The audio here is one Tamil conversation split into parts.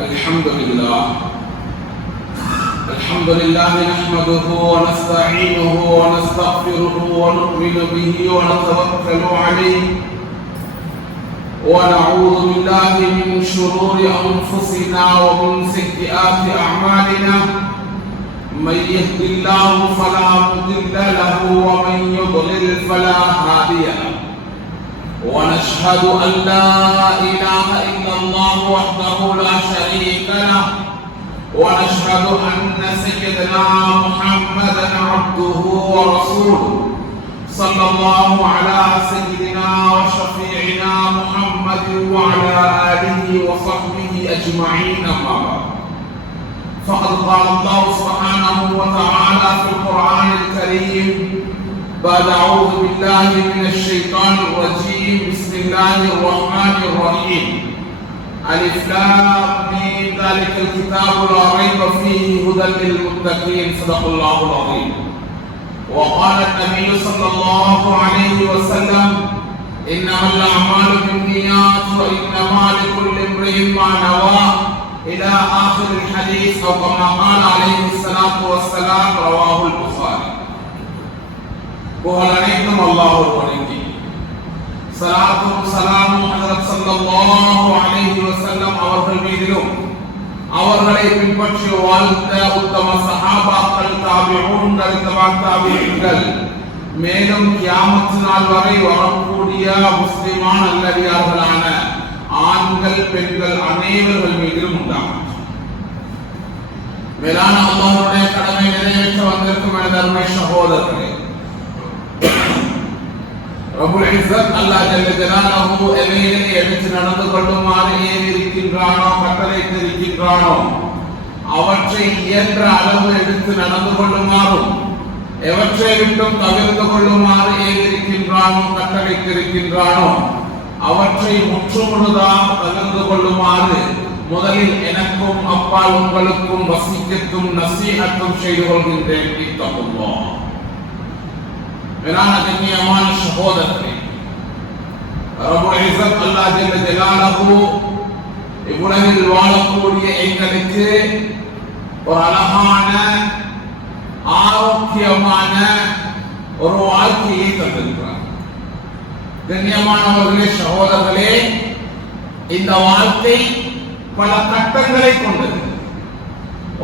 الحمد لله نحمده ونستعينه ونستغفره ونؤمن به ونتوكل عليه ونعوذ بالله من شرور أنفسنا ومن سيئات أعمالنا من يهد الله فلا مضل له ومن يضلل فلا هادي له ونشهد أن لا إله إلا الله وحده لا شريك له ونشهد أن سيدنا محمدا عبده ورسوله صلى الله على سيدنا وشفيعنا محمد وعلى آله وصحبه أجمعين أما بعد فقد قال الله سبحانه وتعالى في القرآن الكريم بعد أعوذ بالله من الشيطان الرجيم بسم الله الرحمن الرحيم ألف لام ميم ذلك الكتاب لا ريب فيه هدى للمتقين صدق الله العظيم وقال النبي صلى الله عليه وسلم إنما الأعمال بالنيات وإنما لكل امرئ ما نوى إلى آخر الحديث أو كما قال عليه الصلاة والسلام رواه البخاري புகழனைத்தும் அல்லாஹ் ஒருவனுக்கே ஸலாத்தும் ஸலாமும் ஹஜ்ரத் ஸல்லல்லாஹு அலைஹி வஸல்லம் அவர்கள் மீதிலும் அவர்களை பின்பற்றி வாழ்ந்த உத்தம சஹாபாக்கள் தாபிஊன்கள் தபாத்தாபிகள் மேலும் கியாமத் நாள் வரை வரக்கூடிய முஸ்லிமான நல்லடியார்களான ஆண்கள் பெண்கள் அனைவர்கள் மீதிலும் உண்டாகும். மேலான அல்லாஹ்வுடைய கடமை நிறைவேற்ற வந்திருக்கும் எனது அருமை சகோதரர்களே, ரப்புல் இஸ்ஸத் அல்லாஹ் ஜல்ல ஜலாலுஹு எவைகளை எடுத்து நடந்து கொள்ளுமாறு ஏவிருக்கின்றானோ கட்டளையிட்டிருக்கின்றானோ அவற்றை இயன்ற அளவு எடுத்து நடந்து கொள்ளுமாறும் எவற்றை விட்டும் தவிர்த்து கொள்ளுமாறு ஏவிருக்கின்றானோ கட்டளையிட்டிருக்கின்றானோ அவற்றை முற்றுமுழுதாக தவிர்த்து கொள்ளுமாறு முதலில் எனக்கும் அப்பால் உங்களுக்கும் வசிக்கத்தும் நசீஹத்தும் செய்து கொள்கின்றேன். இத்தகுல்லாஹ். மேலான கண்ணியமான சகோதரர்களே, ரப்புல் இஸ்ஸத் அல்லாஹ் ஜல்ல ஜலாலுஹு இவ்வுலகில் வாழக்கூடிய எங்களுக்கு ஒரு அழகான ஆரோக்கியமான ஒரு வாழ்க்கையை தந்திருக்கிறார். கண்ணியமானவர்களே, சகோதரர்களே, இந்த வாழ்க்கை பல கட்டங்களை கொண்டது.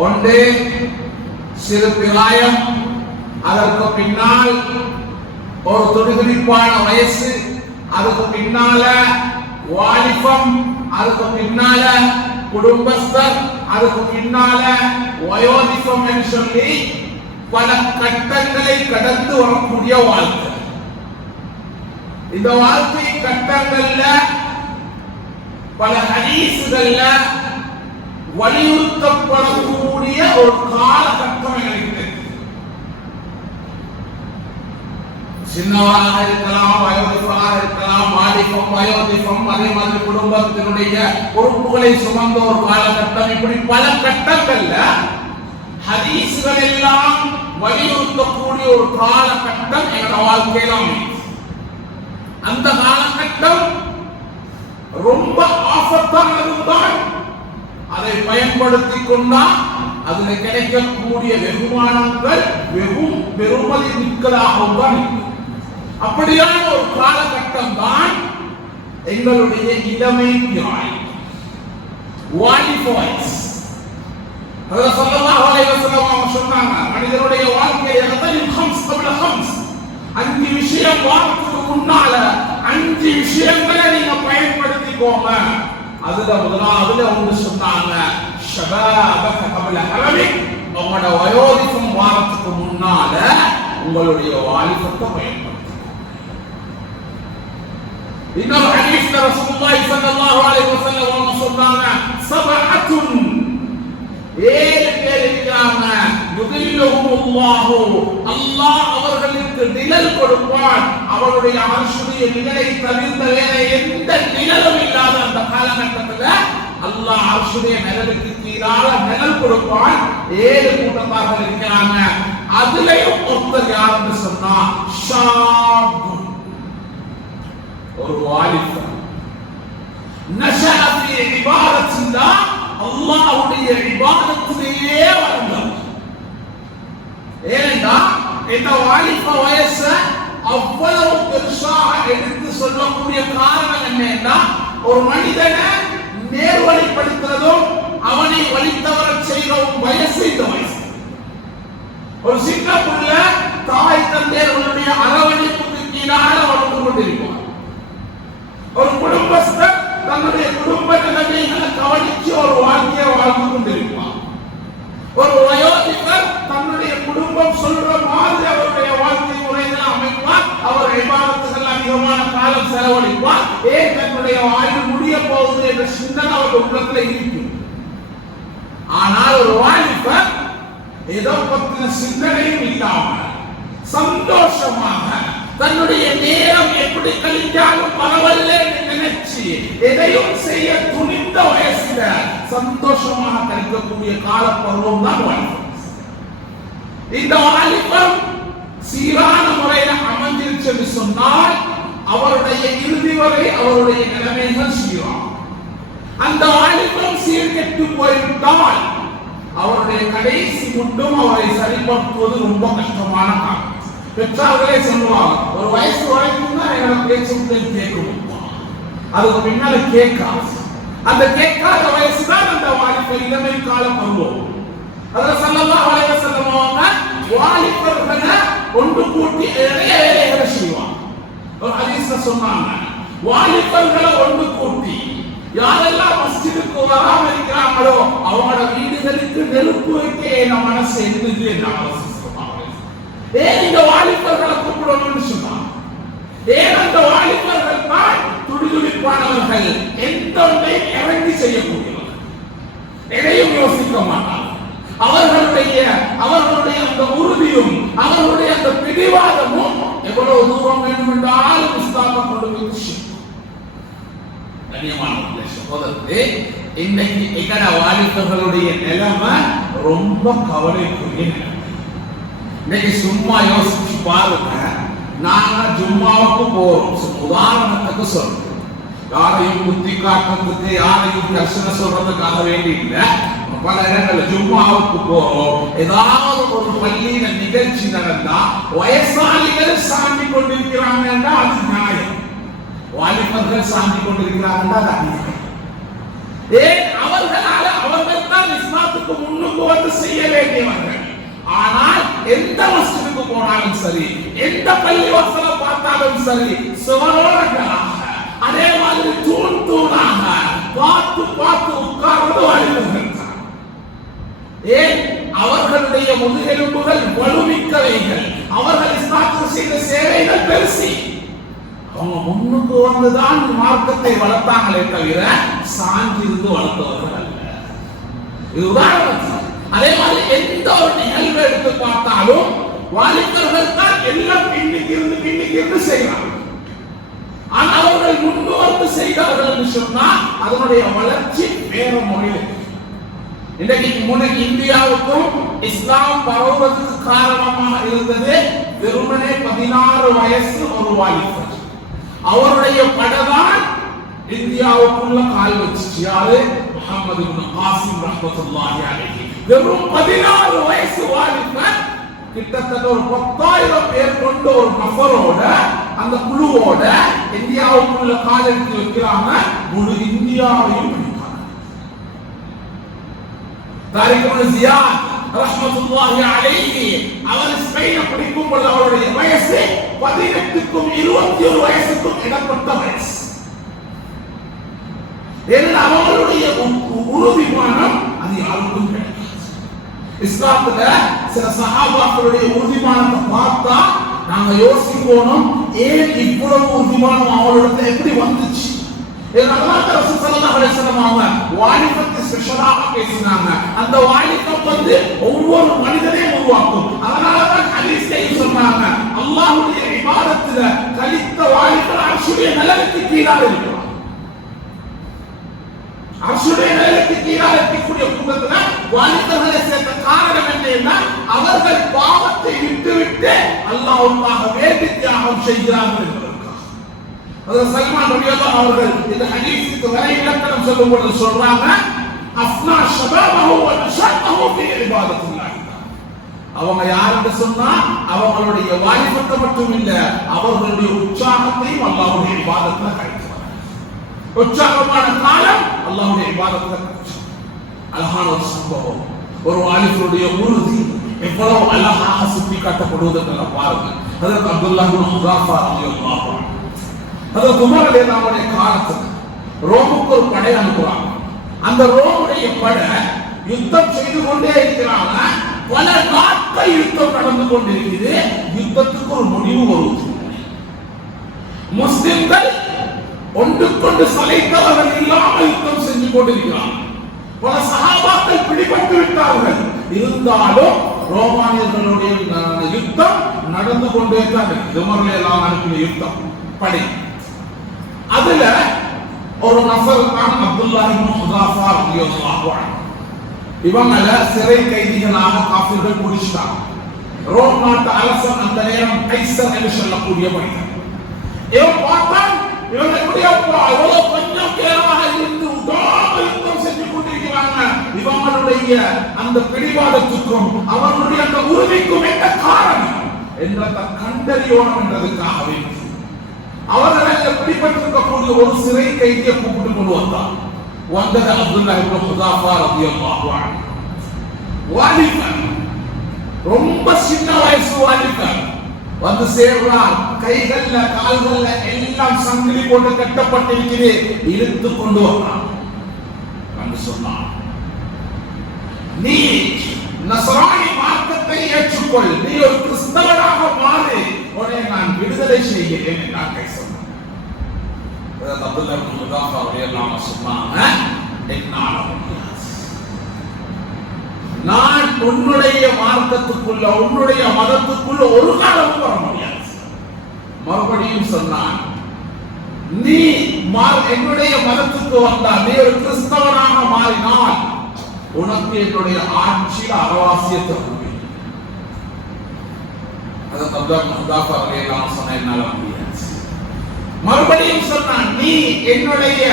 ஒன்று சிறு பிராயம், அதற்கு பின்னால் ஒரு துடிதுடிப்பான வயசு, அதுக்கு பின்னால வாலிபம், அதுக்கு பின்னால குடும்பஸ்தர், அதுக்கு பின்னால வயோதிபம் என்று சொல்லி பல கட்டங்களை கடந்து வரக்கூடிய வாழ்க்கை. இந்த வாழ்க்கை கட்டங்கள்ல பல ஹதீஸ்கள்ல வலியுறுத்தப்படக்கூடிய ஒரு காலகட்டம் எங்களுக்கு சின்னவராக இருக்கலாம், வயோதிபராக இருக்கலாம், வாலிபம் வயோதிபம், அதே மாதிரி குடும்பத்தினுடைய பொறுப்புகளை சுமந்த ஒரு காலகட்டம். இப்படி பல கட்டங்கள்ல ஹதீஸ்கள் எல்லாம் வலியுறுத்தக்கூடிய ஒரு காலகட்டம் எங்களோட வாழ்க்கையில அமையும். அந்த காலகட்டம் ரொம்ப ஆபத்தானதுதான். அதை பயன்படுத்தி கொண்டா அதில் கிடைக்கக்கூடிய வெகுமானங்கள் வெகும் பெருமதி மிக்கதாகவும் தான். அப்படியான ஒரு காலகட்டம் தான் எங்களுடைய இளமை பிராயம், வாலிபாய்ஸ். அல்லாஹ் ஸல்லல்லாஹு அலைஹி வஸல்லம் சொன்னாங்க, மனிதனுடைய வாழ்க்கையை அத்தனின் ஹம்ஸ் கப்ல ஹம்ஸ், 5 விஷயம் வாரத்துக்கு முன்னால 5 விஷயங்களை நீங்க பயன்படுத்திக்கோங்க. அதுல முதலாவது அவங்க சொன்னாங்க, ஷபாபக கப்ல ஹரமிக், உங்களோட வயோதிபம் வாரத்துக்கு முன்னால உங்களுடைய வாலிபத்தை பயன்படுத்துங்க. இன்னொரு ஹதீஸ்ல ரசூலுல்லாஹி ஸல்லல்லாஹு அலைஹி வஸல்லம் சொன்னாங்க, சபஅத்துன், 7 பேர் இருக்காங்க, யுதில்லுஹுமுல்லாஹு, அல்லாஹ் அவர்களுக்கு நிழல் கொடுப்பான். அவருடைய அர்ஷுடைய நிழலை தவிர்த்த வேற எந்த நிழலும் இல்லாத அந்த காலகட்டத்துல அல்லாஹ் அர்ஷுடைய நிழலுக்கு கீழால நிழல் கொடுப்பான். 7 கூட்டத்தார்கள் இருக்கிறாங்க. அதுலயும் ஒருத்தர் யாருன்னு சொன்னா ஷாப், ஒரு வாலிபர். நஷஅ ஃபீ இபாதத்தில்லாஹ், அல்லாஹ்வுடைய இபாதத்திலேயே வளர்ந்தவர். ஏனென்றா இந்த வாலிப வயசை அவ்வளவு பெருசாக எடுத்து சொல்லக்கூடிய காரணம் என்னன்னா, ஒரு மனிதனை நேர்வழிப்படுத்துறதும் அவனை வழித்தவர செய்யறதும் வயசு இந்த வயசு. ஒரு சின்ன புள்ள தாய் தந்தையர்களுடைய அரவணைப்புக்கு கீழாக வளர்ந்து கொண்டிருப்பார். ஒரு குடும்பஸ்தர் தன்னுடைய குடும்ப நிலைமைகளை கவனிச்சு ஒரு வாழ்க்கையை வாழ்ந்து கொண்டிருப்பார். ஒரு வயோதிகர் தன்னுடைய குடும்பம் சொல்ற மாதிரி அவருடைய வாழ்க்கை முறைகளை அமைப்பார். அவர் இபாதத்துகள் அதிகமான காலம் செலவழிப்பார். ஏன் தன்னுடைய ஆயுள் முடிய போகுது என்ற சிந்தனை அவருடைய உள்ளத்துல இருக்கும். ஆனால் ஒரு வாலிபர் ஏதோ பத்தின சிந்தனையும் இல்லாமல் சந்தோஷமாக தன்னுடைய நேரம் எப்படி கழித்தாலும் பரவாயில்ல நினைச்சு எதையும் செய்ய துணிந்த வயசுல சந்தோஷமாக கழிக்கக்கூடிய கால பருவம் தான் வாலிபம். இந்த வாலிபம் சீரான முறையில் அமைஞ்சிருச்சு சொன்னால் அவருடைய இறுதி வரை அவருடைய நிலைமைகள் சீராகும். அந்த வாலிபம் சீர்கெட்டு போய்விட்டால் அவருடைய கடைசி மட்டும் அவரை சரிப்படுத்துவது ரொம்ப கஷ்டமான காலம். பெற்றார்களே சொல்லுவாங்க, ஒரு வயசு வரைக்கும் தான் எங்களை பேச்சு கேட்கும், அதுக்கு பின்னால கேட்காது. அந்த கேட்காத வயசு தான் அந்த வாலிப இளமை காலம் பருவம். அதுல ஸல்லல்லாஹு அலைஹி வஸல்லம் அவங்க வாலிபர்களை ஒன்று கூட்டி நிறைய வேலைகளை செய்வாங்க. ஒரு ஹதீஸ்ல சொன்னாங்க, வாலிபர்களை ஒன்று கூட்டி யாரெல்லாம் மஸ்ஜிதுக்கு வராம இருக்கிறாங்களோ அவங்களோட வீடுகளுக்கு நெருப்பு வைக்க என் மனசு எழுதுது என்று ஏன் இந்த வாலிபர்களை கூப்பிடணும்னு சொன்னாங்க. ஏன் அந்த வாலிபர்கள் தான் துடிதுடிப்பானவர்கள், எந்த ஒன்றையும் இறங்கி செய்யக்கூடியவர்கள், எதையும் யோசிக்க மாட்டார்கள். அவர்களுடைய அந்த உறுதியும் அவர்களுடைய அந்த பிடிவாதமும் எவ்வளவு தூரம் வேண்டும் என்றாலும் புஸ்தகம் கொண்டு போய் விஷயம். கண்ணியமான சகோதரர்களே, இன்னைக்கு எங்கட வாலிபர்களுடைய நிலைமை ரொம்ப கவலைக்குரிய நிலைமை. இன்னைக்கு சும்மா யோசிச்சு பாருங்க, நாங்க ஜும்மாவுக்கு போறோம், உதாரணத்துக்கு சொல்றோம், யாரையும் புத்தி காட்டுறதுக்கு யாரையும் கஷ்ட சொல்றதுக்காக வேண்டி இல்லை. பல இடங்கள் ஜும்மாவுக்கு போறோம், ஏதாவது ஒரு பள்ளியில நிகழ்ச்சி நடந்தா வயசாளிகள் சாந்தி கொண்டிருக்கிறாங்கன்னா அது நியாயம், வாலிபர்கள் சாந்தி கொண்டிருக்கிறாங்கன்னா அது அநியாயம். ஏன் அவர்களால அவர்கள் தான் இஸ்லாத்துக்கு முன்னுக்கு வந்து செய்ய வேண்டியவர்கள். ஆனால் எந்த மஸ்ஜிதுக்கு போனாலும் சரி, எந்த பள்ளிவாசலை பார்த்தாலும் சரி, சுவரோரங்களாக அதே மாதிரி தூண் தூணாக பார்த்து பார்த்து உட்கார்ந்து வாலிபர்கள் தான். ஏன் அவர்களுடைய முதுகெலும்புகள் வலுமிக்கவைகள், அவர்கள் இஸ்லாத்துக்கு செய்த சேவைகள் பெருசி. அவங்க முன்னுக்கு வந்துதான் மார்க்கத்தை வளர்த்தாங்களே தவிர சார்ந்திருந்து வளர்த்தவர்கள் அல்ல. இது உதாரணம். அதே மாதிரி எந்த ஒரு நிகழ்வு எடுத்து பார்த்தாலும் வாலிபர்கள் தான் எல்லாம் பின்னுக்கு இருந்து செய்வார்கள். ஆனால் அவர்கள் முன்னோர்ந்து செய்தார்கள் என்று சொன்னால் அதனுடைய வளர்ச்சி வேற முறையில். இன்றைக்கு முன்னைக்கு இந்தியாவுக்கும் இஸ்லாம் பரவுவதற்கு காரணமாக இருந்தது வெறுமனே 16 வயசு ஒரு வாலிபர். அவருடைய படதான் இந்தியாவுக்குள்ள கால் வச்சு. யாரு? முஹம்மது இப்னு காசிம் ரஹ்மத்துல்லாஹி அலைஹி. வெறும் 16 வயசு வாலிபர் கிட்டத்தட்ட ஒரு 10,000 பேர் கொண்ட ஒரு நபரோட அந்த குழுவோட இந்தியாவுக்குள்ள கால் எடுத்து வைக்கிறாங்க. முழு இந்தியாவையும் பிடிப்பாங்க. தாரிக் இப்னு ஜியாத் ரஹ்மத்துல்லாஹி அலைஹி அவர் ஸ்பெயினை பிடிக்கும் பொழுது அவருடைய வயசு 18க்கும் 21 வயசுக்கும் இடப்பட்ட வயசு. அவர்களுடைய உறுதிமானம் அது யாருக்கும் கிடையாது. இஸ்லாத்துல சில சஹாபாக்களுடைய உறுதிமானத்தை பார்த்தா நாங்க யோசிக்கணும், ஏன் இவ்வளவு உறுதிமானம் அவங்களோட எப்படி வந்துச்சு? வாலிபத்தை ஸ்பெஷலாக பேசினாங்க. அந்த வாலிபம் வந்து ஒவ்வொரு மனிதனையும் உருவாக்கும். அதனாலதான் ஹதீஸ்லயும் சொன்னாங்க, அல்லாஹ்வுடைய இபாதத்துல கலித்த வாலிபர் அர்ஷுடைய நிழலுக்கு கீழாக இருக்கிறார். அர்ஷுடைய நிழலுக்கு கீழாக இருக்கக்கூடிய கூட்டத்துல வாலிபர்களை சேர்த்த காரணம் என்ன? அவர்கள் பாவத்தை விட்டுவிட்டு அல்லாஹ்வுக்காக வேண்டி தியாகம் செய்கிறார்கள் என்பதற்காக. சல்மான் ரலியல்லாஹு அவர்கள் இந்த ஹதீஸுக்கு வரை விளக்கம் சொல்லும் பொழுது சொல்றாங்க, அஃப்னா ஷபாபஹு வ நஷஅஹு ஃபீ இபாதத்தில்லாஹ். அவங்க யாருன்னு சொன்னா அவங்களுடைய வாலிபத்தை மட்டும் இல்ல, அவர்களுடைய உற்சாகத்தையும் அல்லாஹ்வுடைய இபாதத்துல கழிக்கிறாங்க. உற்சாகமான காலம் அல்லாஹ்வுடைய இபாதத்துல கழிச்சு. அழகான ஒரு சம்பவம், ஒரு வாலிபருடைய உறுதி எவ்வளவு அழகாக சுட்டி காட்டப்படுவதற்கு பாருங்க. ஹஜ்ரத் அப்துல்லாஹ் இப்னு ஹுதாஃபா ரலியல்லாஹு அன்ஹு, ஹஜ்ரத் உமர் ரலியல்லாஹு அன்ஹு காலத்துல ரோமுக்கு ஒரு படை அனுப்புறாங்க. அந்த ரோமுடைய படை யுத்தம் செய்து கொண்டே இருக்கிறாங்க. பல நாட்கள் யுத்தம் நடந்து கொண்டிருக்கிறது. யுத்தத்துக்கு ஒரு முடிவு வருவது. முஸ்லிம்கள் ஒன்றுக்கொண்டு சளைத்தவர்கள் இல்லாமல் யுத்தம் செஞ்சு கொண்டிருக்கிறார்கள். பல சஹாபாக்கள் பிடிபட்டு விட்டார்கள். இருந்தாலும் ரோமானியர்களுடைய யுத்தம் நடந்து கொண்டே தான் இருக்குது. உமர் ரலியல்லாஹு அன்ஹு யுத்தம் படை. அதுல ஒரு நபர் தான் அப்துல்லாஹ் இப்னு ஹுதாஃபா ரலியல்லாஹு அன்ஹு. இவங்கள சிறை கைதிகளாக காஃபிர்கள் பிடிச்சிட்டாங்க. ரோம் நாட்டு அரசன் அந்த நேரம் கைசர் என்று சொல்லக்கூடிய மனிதன். இவன் பார்த்தான், இவங்களுடைய எவ்வளவு கொஞ்சம் பேராக இருந்து யுத்தம் செஞ்சு கொண்டிருக்கிறாங்க. இவங்களுடைய அந்த பிடிவாதத்துக்கும் அவர்களுடைய அந்த உறுதிக்கும் என்ன காரணம் என்றதை கண்டறியோணம் என்றதுக்காகவே அவர்களை பிடிபட்டிருக்கக்கூடிய ஒரு சிறை கைதியை கூப்பிட்டு கொண்டு வந்தார். வந்தது அப்துல்லாஹ் இப்னு ஹுதாஃபா ரலியல்லாஹு அன்ஹு. வாலிபன், ரொம்ப சின்ன வயசு வாலிபன் வந்து சேர்றான். கைகள்ல கால்கள்ல எல்லாம் சங்கிலி போட்டு கட்டப்பட்டிருக்கிறது. இழுத்து கொண்டு வந்தான். வந்து சொன்னான், நீ நஸ்ரானி மார்க்கத்தை ஏற்றுக்கொள், நீ ஒரு கிறிஸ்தவனாக மாறு, உன்னை நான் விடுதலை செய்கிறேன் என்று சொன்னான். அப்துல்லாஹ் இப்னு ஹுதாஃபா ரலியல்லாஹு அன்ஹு சொன்னாங்க, நான் உன்னுடைய மார்க்கத்துக்குள்ள உன்னுடைய மதத்துக்குள்ள ஒரு காலமும் வர முடியாது. மறுபடியும் சொன்னான், நீ என்னுடைய மதத்துக்கு வந்தால், நீ ஒரு கிறிஸ்தவனாக மாறினால் உனக்கு என்னுடைய ஆட்சியில் அரவாசியை தருவேன். அதை அப்துல்லாஹ் இப்னு ஹுதாஃபா ரலியல்லாஹு அன்ஹு சொன்ன என்னால முடியாது. மறுபடியும் சொன்னான், நீ என்னுடைய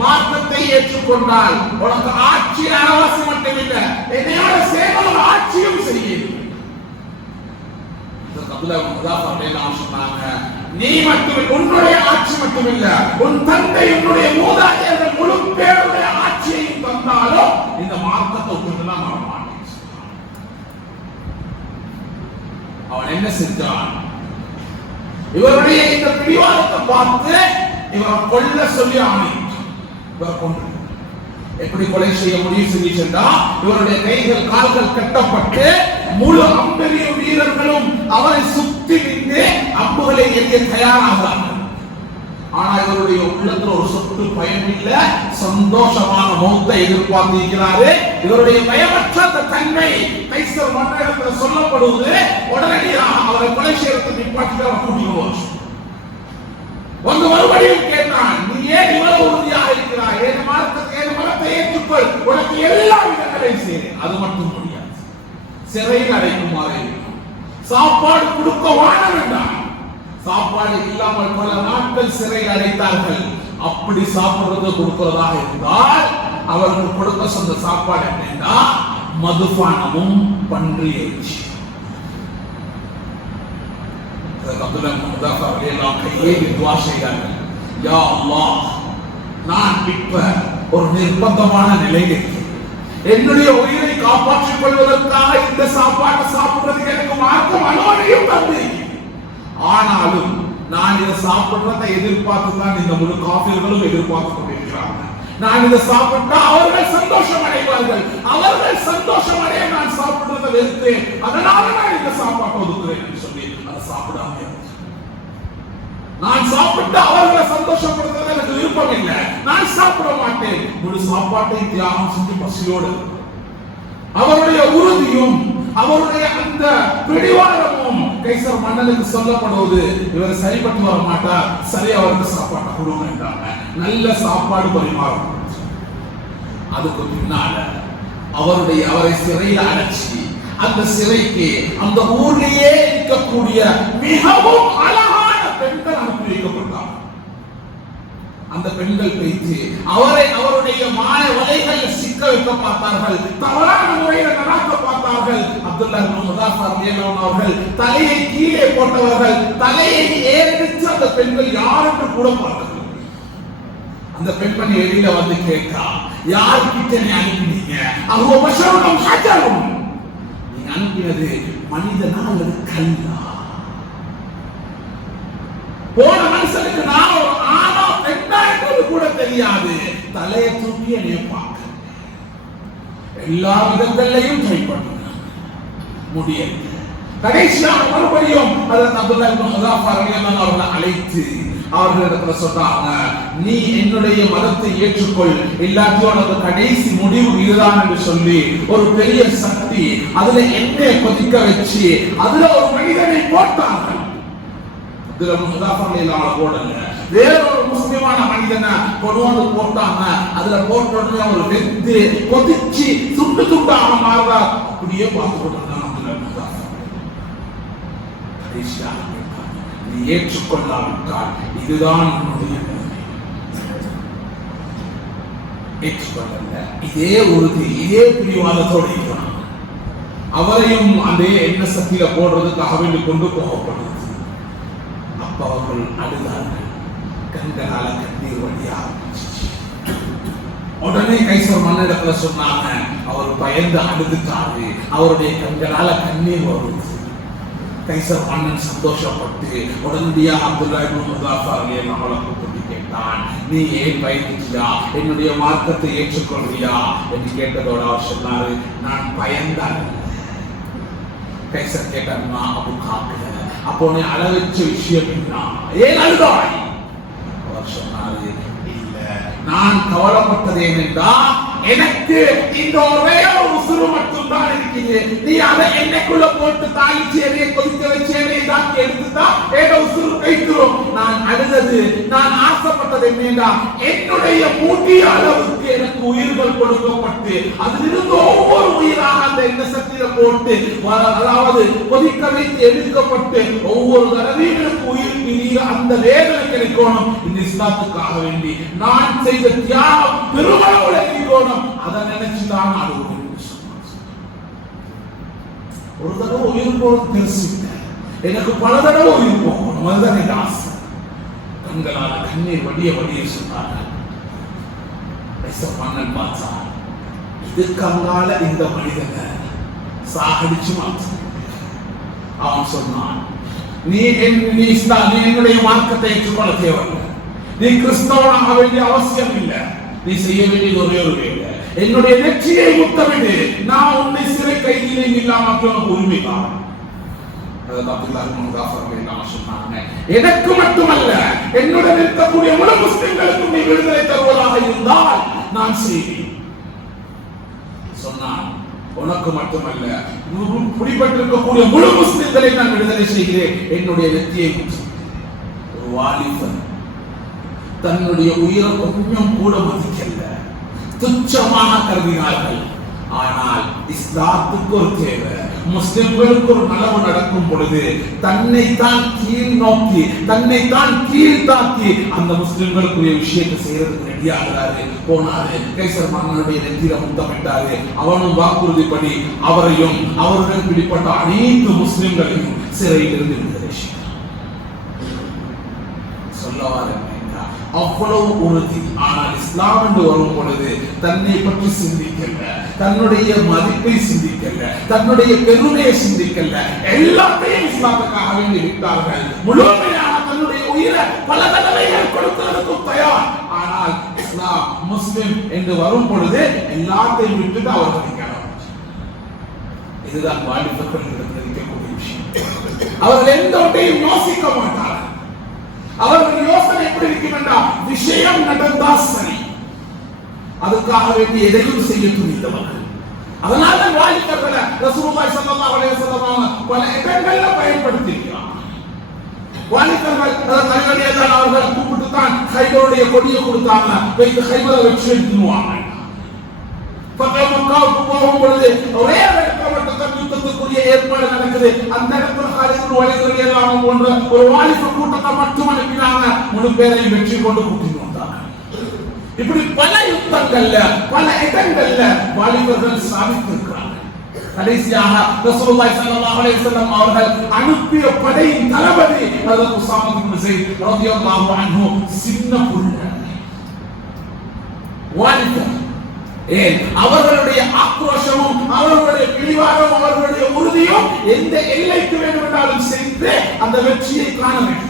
மார்க்கத்தை ஏற்றுக்கொண்டால் உனக்கு ஆட்சி அரவாசி மட்டும் இல்ல, என்னையோட சேர்ந்து ஆட்சியும் செய்யும். சொன்னாங்க, நீ மட்டும் உன்னுடைய ஆட்சி மட்டும் இல்ல, உன் தந்தை உன்னுடைய மூதாதையர்கள் முழு பேருடைய ஆட்சியையும் தந்தாலும் இந்த மார்க்கத்தை ஒன்றுதான் வர மாட்டேன். அவன் என்ன செஞ்சான்? இவருடைய இந்த பிடிவாதத்தை பார்த்து இவரை கொல்ல சொல்லி ஆணையிட்டான். இவரை கொண்டு எப்படி கொலை செய்ய முடிவு செஞ்சா, இவருடைய கைகள் கால்கள் கட்டப்பட்டு முழு அம்பெரிய வீரர்களும் அவரை சுத்தி நின்று அம்புகளை எரிய தயாராகிறார்கள். ஆனா இவருடைய உள்ளத்துல ஒரு சொட்டு பயம் இல்ல, சந்தோஷமான மௌத்தை எதிர்பார்த்திருக்கிறாரு. இவருடைய பயமற்ற அந்த தன்மை கைசர் மன்னரிடத்தில் சொல்லப்படுவது. உடனடியாக அவரை கொலை செய்யறதுக்கு நிப்பாட்டி அவர் கூட்டிடுவார். வந்து மறுபடியும் கேட்டான், நீ ஏன் இவ்வளவு உறுதியாக இருக்கிறாய்? என் மதத்தை ஏற்றுக்கொள், உனக்கு எல்லா விதங்களையும் செய்ய. அது மட்டும் முடியாது, சிறையில் அடைக்குமாறு சாப்பாடு கொடுக்க வாழ வேண்டாம். சாப்பாடு இல்லாமல் பல நாட்கள் சிறையில் அடைத்தார்கள். அப்படி சாப்பிடுறது கொடுக்கிறதாக இருந்தால் அவர்கள் கொடுக்க சொன்ன சாப்பாடு என்னன்னா மதுபானமும் பன்றி இறைச்சி. நான் இப்ப ஒரு நிர்பந்தமான நிலையில் இருக்கிறேன். என்னுடைய உயிரை காப்பாற்றிக் கொள்வதற்காக இந்த சாப்பாட்டை சாப்பிடுறதுக்கு எனக்கு மார்க்கம் அனுமதியும் தந்திருக்கிறேன். ஆனாலும் நான் இதை சாப்பிடுறதை எதிர்பார்த்து தான் இந்த முழு காஃபிர்களும் எதிர்பார்த்து கொண்டிருக்கிறார்கள். நான் இதை சாப்பிட்டா அவர்கள் சந்தோஷம் அடைவார்கள். அவர்கள் சந்தோஷம் அடைய நான் சாப்பிடுறதை வெறுத்தேன். அதனால நான் இந்த சாப்பாட்டை ஒதுக்குறேன் என்று சொல்லி அதை சாப்பிடாம நான் சாப்பிட்டு அவர்களை சந்தோஷப்படுறது எனக்கு விருப்பம் இல்லை. நான் சாப்பிட மாட்டேன். முழு சாப்பாட்டை தியாகம் செஞ்சு பசியோடு அவருடைய உறுதியும் அவருடைய அந்த பிடிவாதமும் கைசர் மன்னனுக்கு சொல்லப்படுவது, இவர் சரிபட்டு வர மாட்டார், சரி அவருக்கு சாப்பாட்டை கொடுங்க என்றாங்க. நல்ல சாப்பாடு பரிமாறும். அதுக்கு பின்னால அவரை சிறையில் அடைச்சி அந்த சிறைக்கு அந்த ஊரிலேயே இருக்கக்கூடிய மிகவும் அழகான பெண்கள் அனுப்பி வைக்கப்பட்டார். அந்த பெண்கள் வைத்து அவருடைய மாய வலைகள் சிக்க வைக்க பார்த்தார்கள், தவறான முறையில் நடக்க பார்த்தார்கள். அப்துல்லாஹ் இப்னு முதாஃபர் ரலியல்லாஹு அன்ஹு அவர்கள் தலையை கீழே போட்டவர்கள், தலையை ஏறிச்சு அந்த பெண்கள் யார் என்று கூட பார்த்தார்கள். அந்த பெண்மணி வெளியில வந்து கேட்கிறா, யார்கிட்ட நீ அனுப்பினீங்க? அஹு பஷரும் ஹஜரும், நீங்க அனுப்பினது மனிதனா அல்லது கல்லா? போன மனுஷனுக்கு நான் ஒரு ஆணா பெண்ணா என்பது கூட தெரியாது, தலையை தூக்கி என்னைய பார்க்க எல்லா விதங்களையும் ட்ரை பண்ணுங்க, முடியல. கடைசியாக மறுபடியும் ஹஜ்ரத் அப்துல்லாஹ் இப்னு முதாஃபர் ரலியல்லாஹு அன்ஹு அவர்களை அழைத்து அவர்களிடத்துல சொன்னாங்க, நீ என்னுடைய மதத்தை ஏற்றுக்கொள், இல்லாட்டி உனக்கு கடைசி முடிவு இதுதான் என்று சொல்லி ஒரு பெரிய சக்தி அதுல எண்ணெய் கொதிக்க வச்சு அதுல ஒரு மனிதனை போட்டார்கள். அதுல முதாஃபர் போடல, வேற ஒரு முஸ்லிமான மனிதனை கொண்டு போட்டாங்க. அதுல போட்ட உடனே அவர் வெந்து கொதிச்சு துண்டு துண்டாக மாறுறார். அப்படியே பார்த்து கொண்டிருந்தாங்க. நீ ஏற்றுக்கொள்ளாவிட்டால் இதுதான் உன்னுடைய ஏற்றுக்கொள்ள, இதே உறுதி இதே பிடிவாதத்தோடு இருக்கிறான். அவரையும் அதே எண்ண சக்தியில போடுறதுக்காக வேண்டி கொண்டு போகப்படுது. அப்ப அவர்கள் அழுதார்கள், கண்களால கண்ணீர் வழியா. உடனே கைசர் மன்னரிடத்துல சொன்னாங்க, அவர் பயந்து அழுதுட்டாரு, அவருடைய கண்களால கண்ணீர் வருது. கைசர் மன்னன் சந்தோஷப்பட்டு உடனடியாக அப்துல்லாஹ் இப்னு முதாஃபர் ரலியல்லாஹு அன்ஹு கூப்பிட்டு கேட்டான், நீ ஏன் பயந்துட்டியா, என்னுடைய மார்க்கத்தை ஏற்றுக்கொள்றியா என்று கேட்டதோட அவர் சொன்னாரு, நான் பயந்தான். கைசர் கேட்டாருமா, அபு காக்கல, அப்போ நீ அழ வச்ச விஷயம் என்ன, ஏன் அழுதாய்? அவர் சொன்னாரு, இல்ல, நான் கவலைப்பட்டது ஏனென்றா எனக்கு இந்த ஒரே ஒரு உசுறு மட்டும் தான் இருக்குது, நீ அதை என்னைக்குள்ள போட்டு தாளிச்சு எதையை கொதிக்க வச்சு எதையை தாக்கி எடுத்துட்டா ஏதோ உசுறு கைத்துரும். நான் அழுதது, நான் ஆசைப்பட்டது என்னன்னா, என்னுடைய மூட்டிய அளவுக்கு எனக்கு உயிர்கள் கொடுக்கப்பட்டு அதிலிருந்து ஒவ்வொரு உயிராக அந்த எண்ண சக்தியில போட்டு அதாவது கொதிக்க வைத்து எடுக்கப்பட்டு ஒவ்வொரு தடவையும் எனக்கு உயிர் பிரிகிற அந்த வேதனை கிடைக்கணும். இந்த இஸ்லாத்துக்காக வேண்டி நான் செய்த தியாகம் பெருமளவு கிடைக்கணும், அதை நினைச்சுதான் அழுகிறேன். ஒரு தடவை உயிர் போக பெருசு, எனக்கு பல தடவை உயிர் போகணும், அதுதான் எனக்கு ஆசை. கண்களால கண்ணீர் வடிய வடிய சொன்னார்கள். மன்னன் பார்த்தா, இதுக்காக இந்த மனிதனை சாகடிச்சு மாற்ற. அவன் சொன்னான், நீ என்னுடைய மார்க்கத்தை ஏற்றுக்கொள்ள தேவையில்லை, நீ கிறிஸ்தவனாக வேண்டிய அவசியம் இல்லை, நீ செய்ய வேண்டியது ஒரே ஒரு வேலை, என்னுடைய நெற்றியை முத்தமிடு, நான் உன்னை சிறை கைதியிலே இல்லாமல் உனக்கு உரிமை தான். எனக்கு மட்டுமல்ல, என்னுடன் இருக்கக்கூடிய முழு முஸ்லிம்களுக்கும் நீ விடுதலை தருவதாக இருந்தால் நான் செய்வேன் சொன்னான். உனக்கு மட்டுமல்ல, பிடிபட்டிருக்கக்கூடிய முழு முஸ்லிம்களை நான் விடுதலை செய்கிறேன். என்னுடைய நெற்றியை ஒரு வாலிபன் தன்னுடைய உயிரை கொஞ்சம் கூட மதிக்கல, துச்சமாக கருதினார்கள். ஆனால் இஸ்லாத்துக்கு ஒரு தேவை, முஸ்லிம்களுக்கு ஒரு நலவு நடக்கும் பொழுது தன்னை தான் கீழ் நோக்கி, தன்னை தான் கீழ் தாக்கி அந்த முஸ்லிம்களுக்குரிய விஷயத்தை செய்யறதுக்கு ரெடியாகிறாரு. போனாரு, கைசர் மன்னனுடைய நெற்றியில முத்தமிட்டாரு. அவனும் வாக்குறுதிப்படி அவரையும் அவருடன் பிடிப்பட்ட அனைத்து முஸ்லிம்களையும் சிறையில் இருந்து விடுதலை செய்தார். சொல்லவாறு அவ்வளவு உறுதி. ஆனால் இஸ்லாம் என்று வரும் பொழுது தன்னை பற்றி சிந்திக்கல, தன்னுடைய மதிப்பை சிந்திக்கல, தன்னுடைய பெருமையை சிந்திக்கல, எல்லாத்தையும் இஸ்லாத்துக்காக வேண்டி விட்டார்கள். முழுமையாக தன்னுடைய உயிரை பல தடவைகள் கொடுக்கிறதுக்கும் தயார். ஆனால் இஸ்லாம் முஸ்லிம் என்று வரும் பொழுது எல்லாத்தையும் விட்டுட்டு அவர்கள் நிற்கணும். இதுதான் வாலிபர்கள் இருக்கக்கூடிய விஷயம். அவர்கள் எந்த ஒன்றையும் யோசிக்க மாட்டார்கள். அவர்கள் யோசனை எப்படி இருக்கின்றா, விஷயம் நடந்தா சரி, அதுக்காக வேண்டி எதையும் செய்ய துணிந்தவர்கள். அதனால வாலிபர்களை ரசூலுல்லாஹி ஸல்லல்லாஹு அலைஹி வஸல்லம் பல இடங்கள்ல பயன்படுத்தியிருக்கிறார். வாலிபர்கள் தலைவலியதான் அவர்களை கூப்பிட்டு தான் ஹைபருடைய கொடியை கொடுத்தாங்க, வைத்து ஹைபரை வெற்றி எடுத்துவாங்க. பக்கமக்காவுக்கு போகும் பொழுது ஒரே யுத்தத்துக்குரிய ஏற்பாடு நடக்குது. அந்த இடத்துல ஹாலித் வலிதுரை எல்லாம் போன்ற ஒரு வாலிப கூட்டத்தை மட்டும் அனுப்பினாங்க. முழு பேரையும் வெற்றி கொண்டு கூட்டிட்டு வந்தாங்க. இப்படி பல யுத்தங்கள்ல பல இடங்கள்ல வாலிபர்கள் சாதித்திருக்கிறார்கள். கடைசியாக ரசூலுல்லாஹி ஸல்லல்லாஹு அலைஹி வஸல்லம் அவர்கள் அனுப்பிய படையின் தளபதி ஹஜ்ரத் உஸாமா இப்னு ஸைத் রাদিয়াল্লাহு அன்ஹு சின்ன புள்ள வாலிபர். அவர்களுடைய ஆக்ரோஷமும் அவர்களுடைய பிடிவாதமும் அவர்களுடைய உறுதியும் எந்த எல்லைக்கு வேண்டுமென்றாலும் சென்று அந்த வெற்றியை காண வேண்டும்.